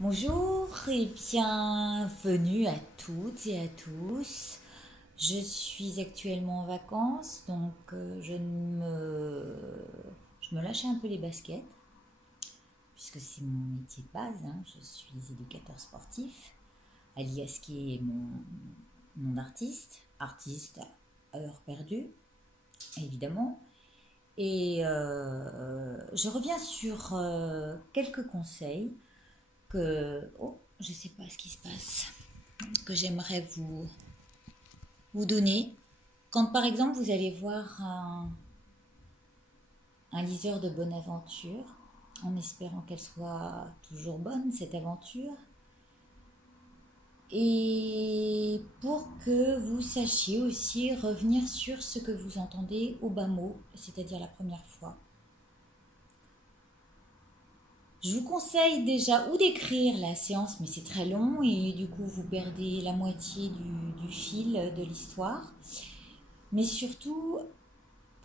Bonjour et bienvenue à toutes et à tous. Je suis actuellement en vacances, donc je me lâche un peu les baskets, puisque c'est mon métier de base. Je suis éducateur sportif, alias qui est mon nom d'artiste, artiste à heure perdue, évidemment. Et je reviens sur quelques conseils je sais pas ce qui se passe, que j'aimerais vous donner. Quand par exemple vous allez voir un liseur de bonne aventure, en espérant qu'elle soit toujours bonne, cette aventure, et pour que vous sachiez aussi revenir sur ce que vous entendez au bas mot, c'est-à-dire la première fois. Je vous conseille déjà ou d'écrire la séance, mais c'est très long et du coup vous perdez la moitié du fil de l'histoire. Mais surtout,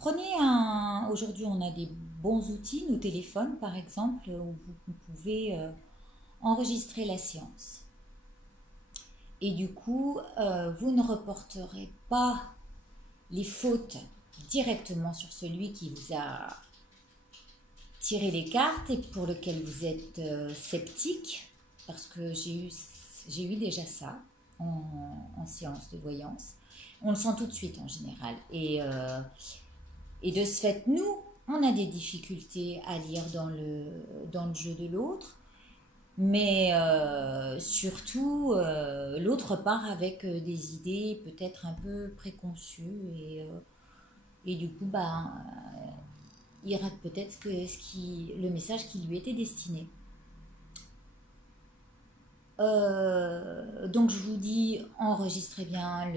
aujourd'hui on a des bons outils, nos téléphones par exemple, où vous pouvez enregistrer la séance. Et du coup, vous ne reporterez pas les fautes directement sur celui qui vous a tiré les cartes et pour lequel vous êtes sceptique, parce que j'ai eu déjà ça en séance de voyance. On le sent tout de suite en général. Et de ce fait, nous, on a des difficultés à lire dans le jeu de l'autre, mais surtout, l'autre part avec des idées peut-être un peu préconçues et du coup, il rate peut-être le message qui lui était destiné. Donc je vous dis, enregistrez bien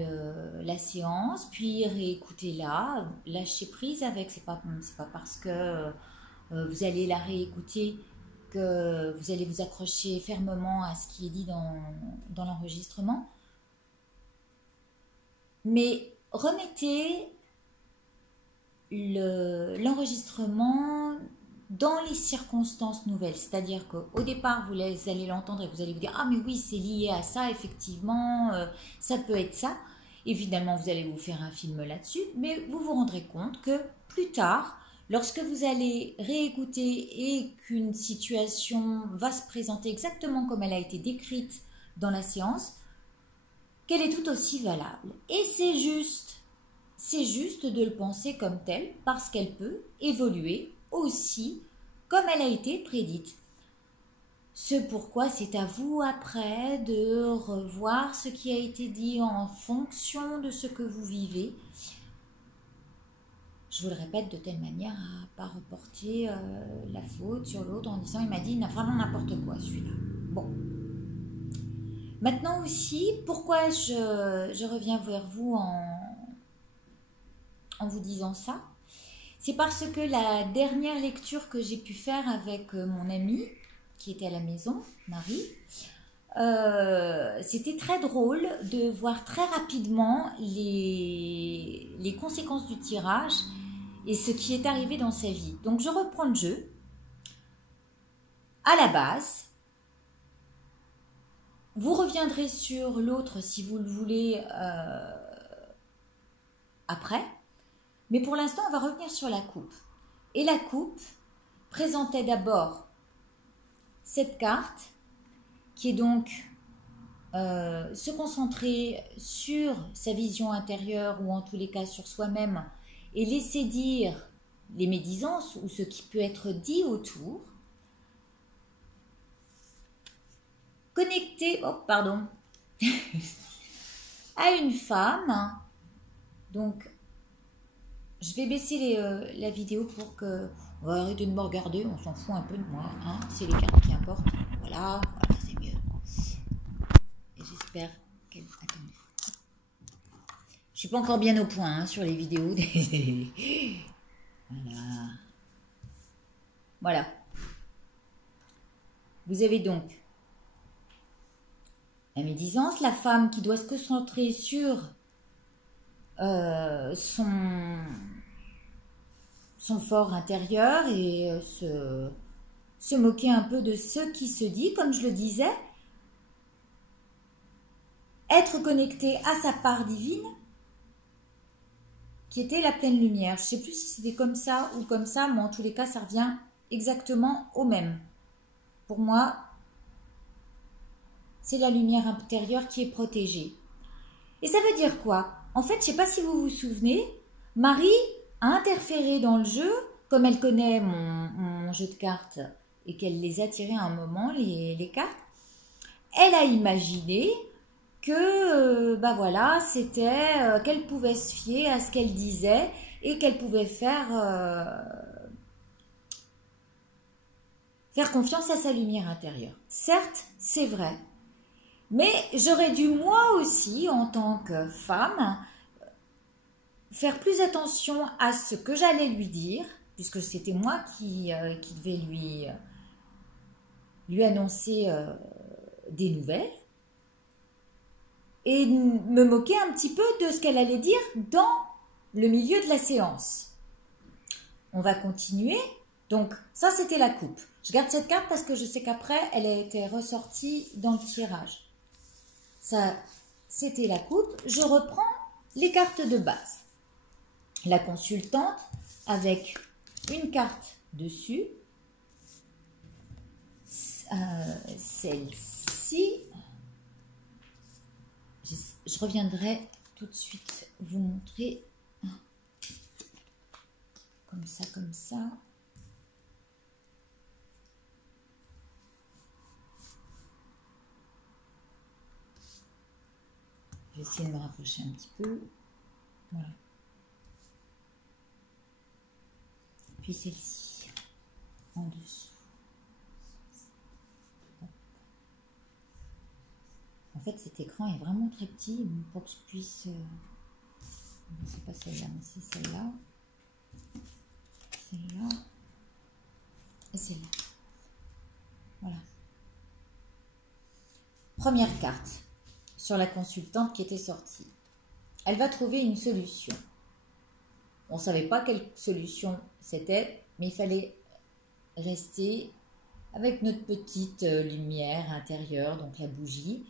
la séance, puis réécoutez-la, lâchez prise avec, c'est pas parce que vous allez la réécouter que vous allez vous accrocher fermement à ce qui est dit dans l'enregistrement. Mais remettez l'enregistrement dans les circonstances nouvelles, c'est-à-dire qu'au départ vous allez l'entendre et vous allez vous dire ah mais oui c'est lié à ça effectivement, ça peut être ça, et finalement vous allez vous faire un film là-dessus, mais vous vous rendrez compte que plus tard, lorsque vous allez réécouter et qu'une situation va se présenter exactement comme elle a été décrite dans la séance, qu'elle est tout aussi valable. Et c'est juste de le penser comme tel parce qu'elle peut évoluer aussi comme elle a été prédite. Ce pourquoi c'est à vous après de revoir ce qui a été dit en fonction de ce que vous vivez. Je vous le répète de telle manière à ne pas reporter la faute sur l'autre en disant il m'a dit vraiment n'importe quoi celui-là. Bon. Maintenant aussi, pourquoi je reviens vers vous en vous disant ça, c'est parce que la dernière lecture que j'ai pu faire avec mon amie qui était à la maison, Marie, c'était très drôle de voir très rapidement les conséquences du tirage et ce qui est arrivé dans sa vie. Donc je reprends le jeu. À la base, vous reviendrez sur l'autre si vous le voulez après. Mais pour l'instant, on va revenir sur la coupe. Et la coupe présentait d'abord cette carte qui est donc se concentrer sur sa vision intérieure ou en tous les cas sur soi-même et laisser dire les médisances ou ce qui peut être dit autour. Connecté, à une femme. Donc, je vais baisser la vidéo pour que... On va arrêter de me regarder, on s'en fout un peu de moi. Hein, c'est les cartes qui importent. Voilà, c'est mieux. Et j'espère qu'elle... Attendez. Je suis pas encore bien au point sur les vidéos. Voilà. Vous avez donc la médisance, la femme qui doit se concentrer sur son fort intérieur et se moquer un peu de ce qui se dit, comme je le disais, être connecté à sa part divine, qui était la pleine lumière. Je ne sais plus si c'était comme ça ou comme ça, mais en tous les cas, ça revient exactement au même. Pour moi, c'est la lumière intérieure qui est protégée. Et ça veut dire quoi? En fait, je ne sais pas si vous vous souvenez, Marie a interféré dans le jeu, comme elle connaît mon jeu de cartes et qu'elle les a tirées à un moment, les cartes. Elle a imaginé que, voilà, c'était qu'elle pouvait se fier à ce qu'elle disait et qu'elle pouvait faire confiance à sa lumière intérieure. Certes, c'est vrai. Mais j'aurais dû moi aussi, en tant que femme, faire plus attention à ce que j'allais lui dire, puisque c'était moi qui devais lui annoncer des nouvelles, et me moquer un petit peu de ce qu'elle allait dire dans le milieu de la séance. On va continuer. Donc, ça, c'était la coupe. Je garde cette carte parce que je sais qu'après, elle a été ressortie dans le tirage. Ça, c'était la coupe. Je reprends les cartes de base. La consultante avec une carte dessus. Celle-ci. Je reviendrai tout de suite vous montrer. Comme ça, comme ça. Je vais essayer de me rapprocher un petit peu. Voilà. Puis celle-ci, en dessous. En fait, cet écran est vraiment très petit pour que je puisse... c'est pas celle-là, mais c'est celle-là. Celle-là. Et celle-là. Voilà. Première carte sur la consultante qui était sortie. Elle va trouver une solution. On ne savait pas quelle solution c'était, mais il fallait rester avec notre petite lumière intérieure, donc la bougie.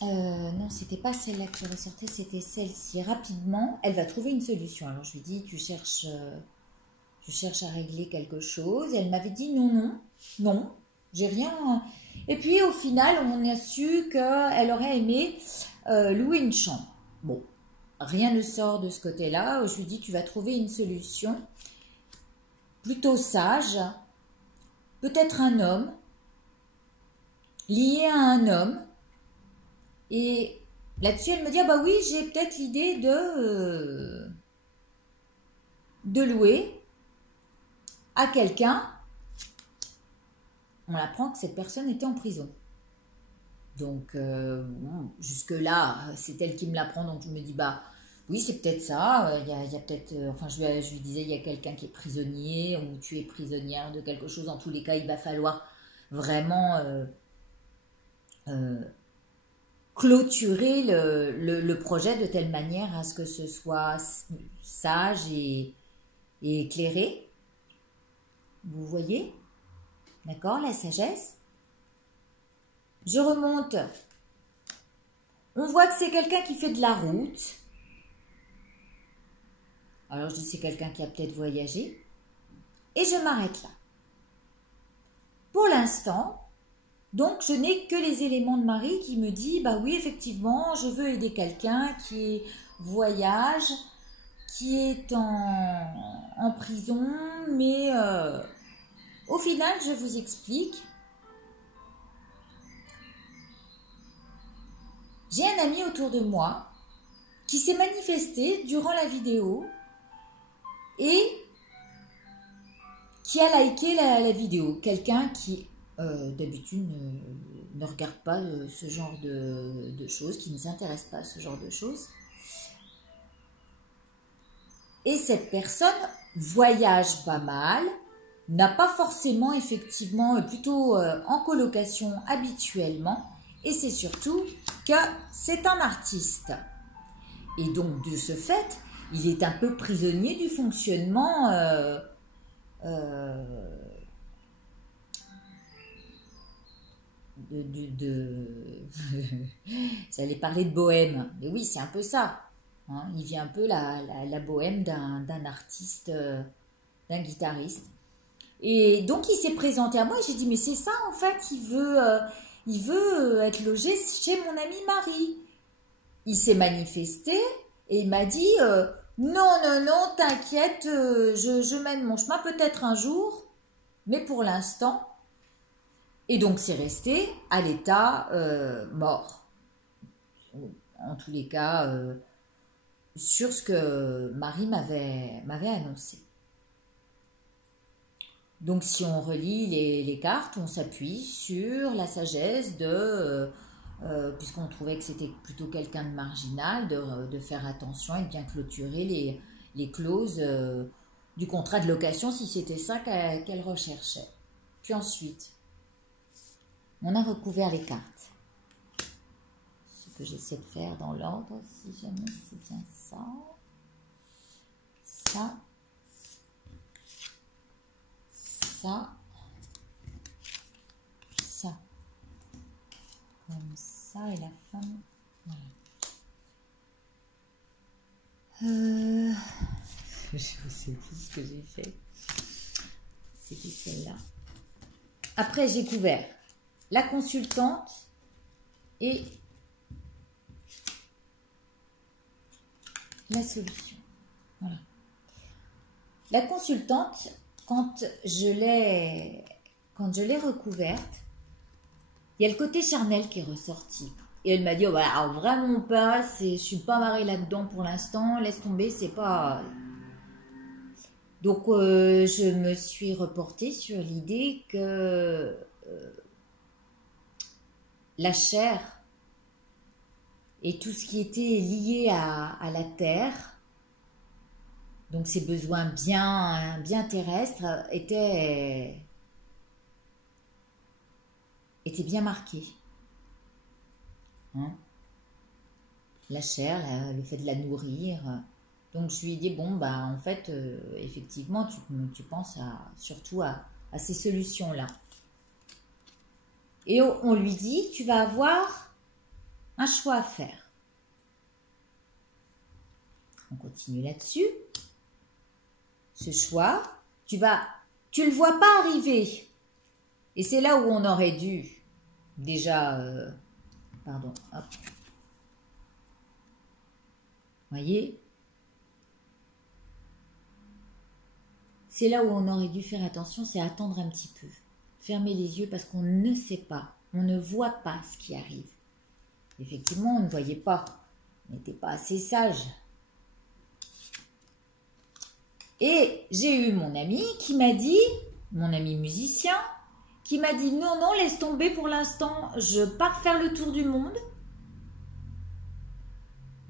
Non, c'était pas celle-là qui ressortait, c'était celle-ci. Rapidement, elle va trouver une solution. Alors je lui dis, tu cherches à régler quelque chose. Elle m'avait dit non, j'ai rien. Et puis au final, on a su qu'elle aurait aimé louer une chambre. Bon, rien ne sort de ce côté-là. Je lui dis, tu vas trouver une solution plutôt sage, peut-être un homme, lié à un homme. Et là-dessus, elle me dit, ah bah oui, j'ai peut-être l'idée de louer à quelqu'un. On apprend que cette personne était en prison. Donc, jusque-là, c'est elle qui me l'apprend, donc je me dis, bah oui, c'est peut-être ça. Il y a peut-être, enfin, je lui disais, il y a quelqu'un qui est prisonnier, ou tu es prisonnière de quelque chose. En tous les cas, il va falloir vraiment clôturer le projet de telle manière à ce que ce soit sage et éclairé. Vous voyez? D'accord, la sagesse. Je remonte. On voit que c'est quelqu'un qui fait de la route. Alors je dis c'est quelqu'un qui a peut-être voyagé. Et je m'arrête là. Pour l'instant, donc je n'ai que les éléments de Marie qui me dit, bah oui, effectivement, je veux aider quelqu'un qui voyage, qui est en prison, mais au final, je vous explique. J'ai un ami autour de moi qui s'est manifesté durant la vidéo et qui a liké la vidéo. Quelqu'un qui, d'habitude, ne regarde pas ce genre de choses, qui ne s'intéresse pas à ce genre de choses. Et cette personne voyage pas mal, n'a pas forcément, effectivement, plutôt en colocation habituellement, et c'est surtout que c'est un artiste. Et donc, de ce fait, il est un peu prisonnier du fonctionnement j'allais parler de bohème, mais oui, c'est un peu ça. Hein. Il vient un peu la bohème d'un artiste, d'un guitariste. Et donc il s'est présenté à moi et j'ai dit mais c'est ça en fait, il veut être logé chez mon amie Marie. Il s'est manifesté et il m'a dit non, non, non, t'inquiète, je mène mon chemin peut-être un jour, mais pour l'instant. Et donc c'est resté à l'état mort. En tous les cas, sur ce que Marie m'avait annoncé. Donc si on relit les cartes, on s'appuie sur la sagesse puisqu'on trouvait que c'était plutôt quelqu'un de marginal, de faire attention et de bien clôturer les clauses du contrat de location si c'était ça qu'elle recherchait. Puis ensuite, on a recouvert les cartes. Ce que j'essaie de faire dans l'ordre, si jamais c'est bien ça. Ça. Ça. Ça. Comme ça et la femme. Voilà. Je sais plus ce que j'ai fait. C'était celle-là. Après, j'ai couvert la consultante et la solution. Voilà. La consultante, quand je l'ai recouverte, il y a le côté charnel qui est ressorti. Et elle m'a dit, oh, voilà, vraiment pas, je suis pas marrée là-dedans pour l'instant, laisse tomber, c'est pas... Donc, je me suis reportée sur l'idée que la chair et tout ce qui était lié à la terre, donc ces besoins bien terrestres, étaient bien marqués. Hein? La chair, le fait de la nourrir. Donc je lui ai dit, bon, bah en fait, effectivement, tu penses surtout à ces solutions-là. Et on lui dit, tu vas avoir un choix à faire. On continue là-dessus. Ce choix, tu le vois pas arriver. Et c'est là où on aurait dû déjà, pardon, hop. Voyez, c'est là où on aurait dû faire attention, c'est attendre un petit peu. Fermer les yeux parce qu'on ne sait pas, on ne voit pas ce qui arrive. Effectivement, on ne voyait pas, on n'était pas assez sage. Et j'ai eu mon ami qui m'a dit, mon ami musicien, qui m'a dit non, non, laisse tomber pour l'instant, je pars faire le tour du monde.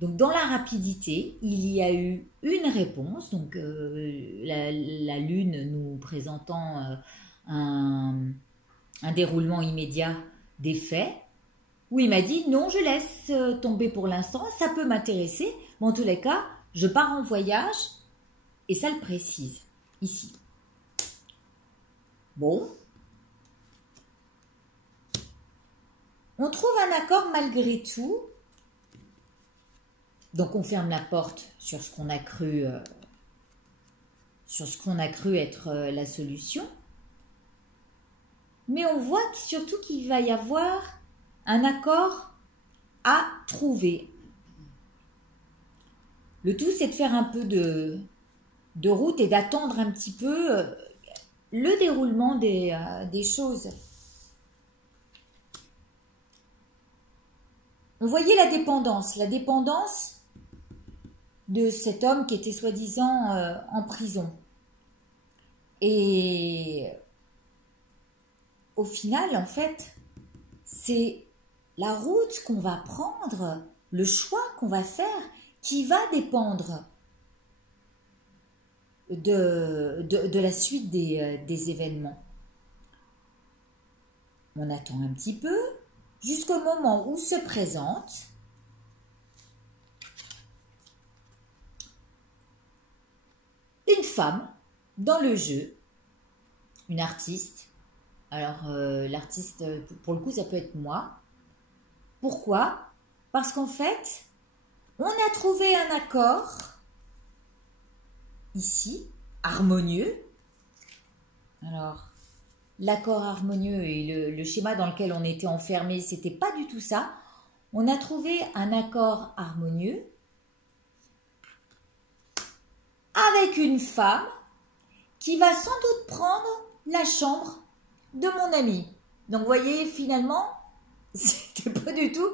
Donc dans la rapidité, il y a eu une réponse, donc la lune nous présentant un déroulement immédiat des faits, où il m'a dit non, je laisse tomber pour l'instant, ça peut m'intéresser, mais en tous les cas, je pars en voyage, et ça le précise ici. Bon. On trouve un accord malgré tout. Donc on ferme la porte sur ce qu'on a cru être la solution. Mais on voit surtout qu'il va y avoir un accord à trouver. Le tout, c'est de faire un peu de route et d'attendre un petit peu le déroulement des choses. On voyait la dépendance de cet homme qui était soi-disant en prison. Et au final, en fait, c'est la route qu'on va prendre, le choix qu'on va faire, qui va dépendre de la suite des événements. On attend un petit peu jusqu'au moment où se présente une femme dans le jeu, une artiste. Alors, l'artiste, pour le coup, ça peut être moi. Pourquoi? Parce qu'en fait, on a trouvé un accord, ici, harmonieux. Alors, l'accord harmonieux et le schéma dans lequel on était enfermé, c'était pas du tout ça. On a trouvé un accord harmonieux avec une femme qui va sans doute prendre la chambre de mon ami. Donc, vous voyez, finalement, c'était pas du tout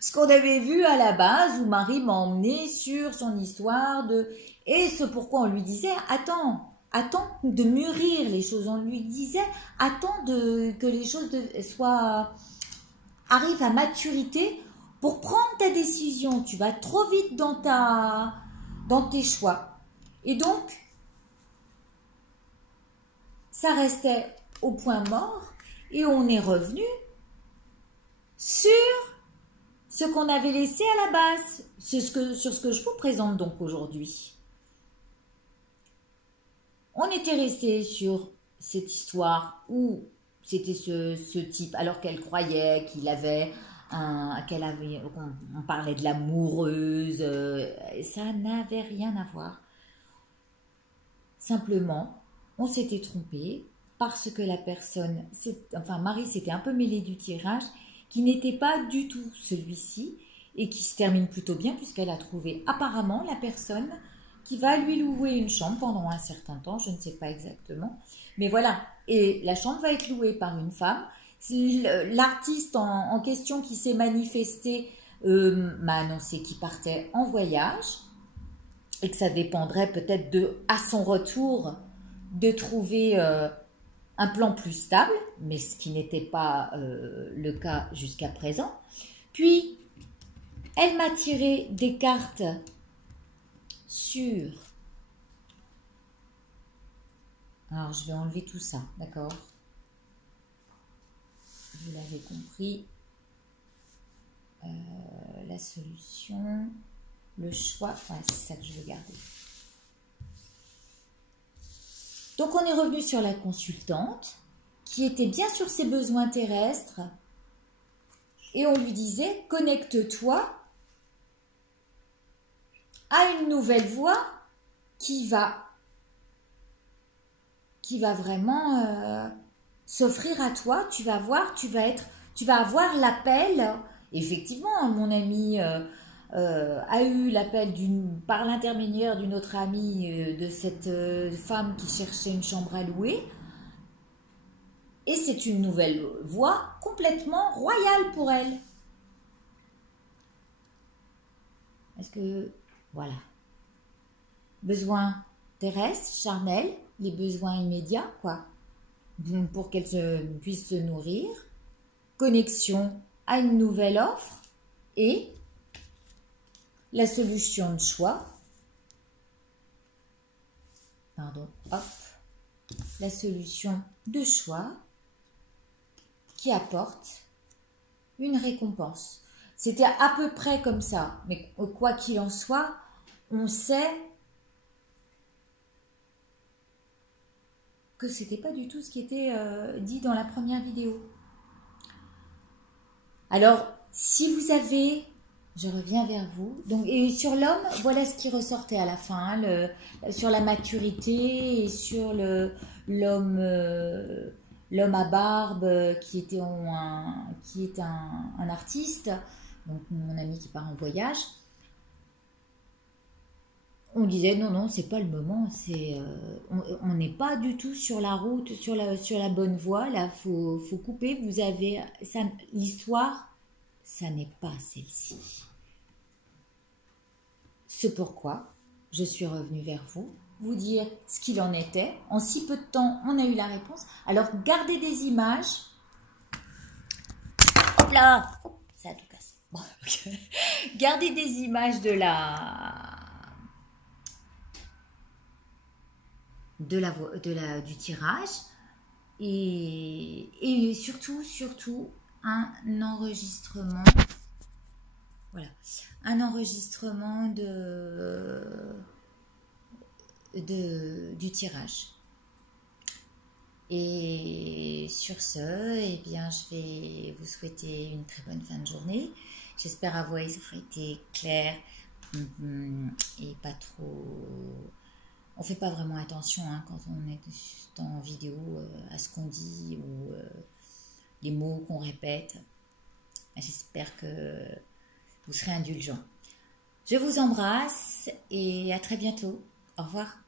ce qu'on avait vu à la base, où Marie m'a emmené sur son histoire et ce pourquoi on lui disait, attends de mûrir les choses. On lui disait, attends que les choses arrivent à maturité pour prendre ta décision. Tu vas trop vite dans tes choix. Et donc, ça restait au point mort et on est revenu sur ce qu'on avait laissé à la base, sur ce que je vous présente donc aujourd'hui. On était resté sur cette histoire où c'était ce type, alors qu'elle croyait qu'il avait on parlait de l'amoureuse, ça n'avait rien à voir. Simplement, on s'était trompé parce que la personne, Marie s'était un peu mêlée du tirage, qui n'était pas du tout celui-ci et qui se termine plutôt bien puisqu'elle a trouvé apparemment la personne qui va lui louer une chambre pendant un certain temps, je ne sais pas exactement, mais voilà, et la chambre va être louée par une femme. L'artiste en question qui s'est manifesté m'a annoncé qu'il partait en voyage et que ça dépendrait peut-être à son retour, de trouver un plan plus stable, mais ce qui n'était pas le cas jusqu'à présent. Puis, elle m'a tiré des cartes sur... Alors, je vais enlever tout ça, d'accord? Vous l'avez compris. La solution, le choix, enfin, c'est ça que je veux garder. Donc, on est revenu sur la consultante qui était bien sur ses besoins terrestres et on lui disait, connecte-toi à une nouvelle voie qui va vraiment s'offrir à toi. Tu vas voir, tu vas avoir l'appel. Effectivement, mon ami a eu l'appel par l'intermédiaire d'une autre amie de cette femme qui cherchait une chambre à louer. Et c'est une nouvelle voie complètement royale pour elle. Est-ce que... Voilà. Besoins terrestres, charnels, les besoins immédiats, quoi. Pour qu'elle puisse se nourrir. Connexion à une nouvelle offre. Et la solution de choix. Pardon, hop. La solution de choix qui apporte une récompense. C'était à peu près comme ça. Mais quoi qu'il en soit, on sait que c'était pas du tout ce qui était dit dans la première vidéo. Alors, si vous avez... Je reviens vers vous. Donc, et sur l'homme, voilà ce qui ressortait à la fin. Sur la maturité et sur l'homme à barbe qui était un artiste. Donc, mon ami qui part en voyage. On disait non, c'est pas le moment. On n'est pas du tout sur la route, sur la bonne voie. Là, faut couper. Vous avez l'histoire. Ça n'est pas celle-ci. C'est pourquoi je suis revenue vers vous dire ce qu'il en était. En si peu de temps, on a eu la réponse. Alors, gardez des images. Hop là! Ça a tout cassé. Bon, okay. Gardez des images du tirage et surtout un enregistrement. Voilà, un enregistrement du tirage. Et sur ce, eh bien, je vais vous souhaiter une très bonne fin de journée. J'espère avoir été claire et pas trop... On ne fait pas vraiment attention quand on est en vidéo à ce qu'on dit ou les mots qu'on répète. J'espère que vous serez indulgents. Je vous embrasse et à très bientôt. Au revoir.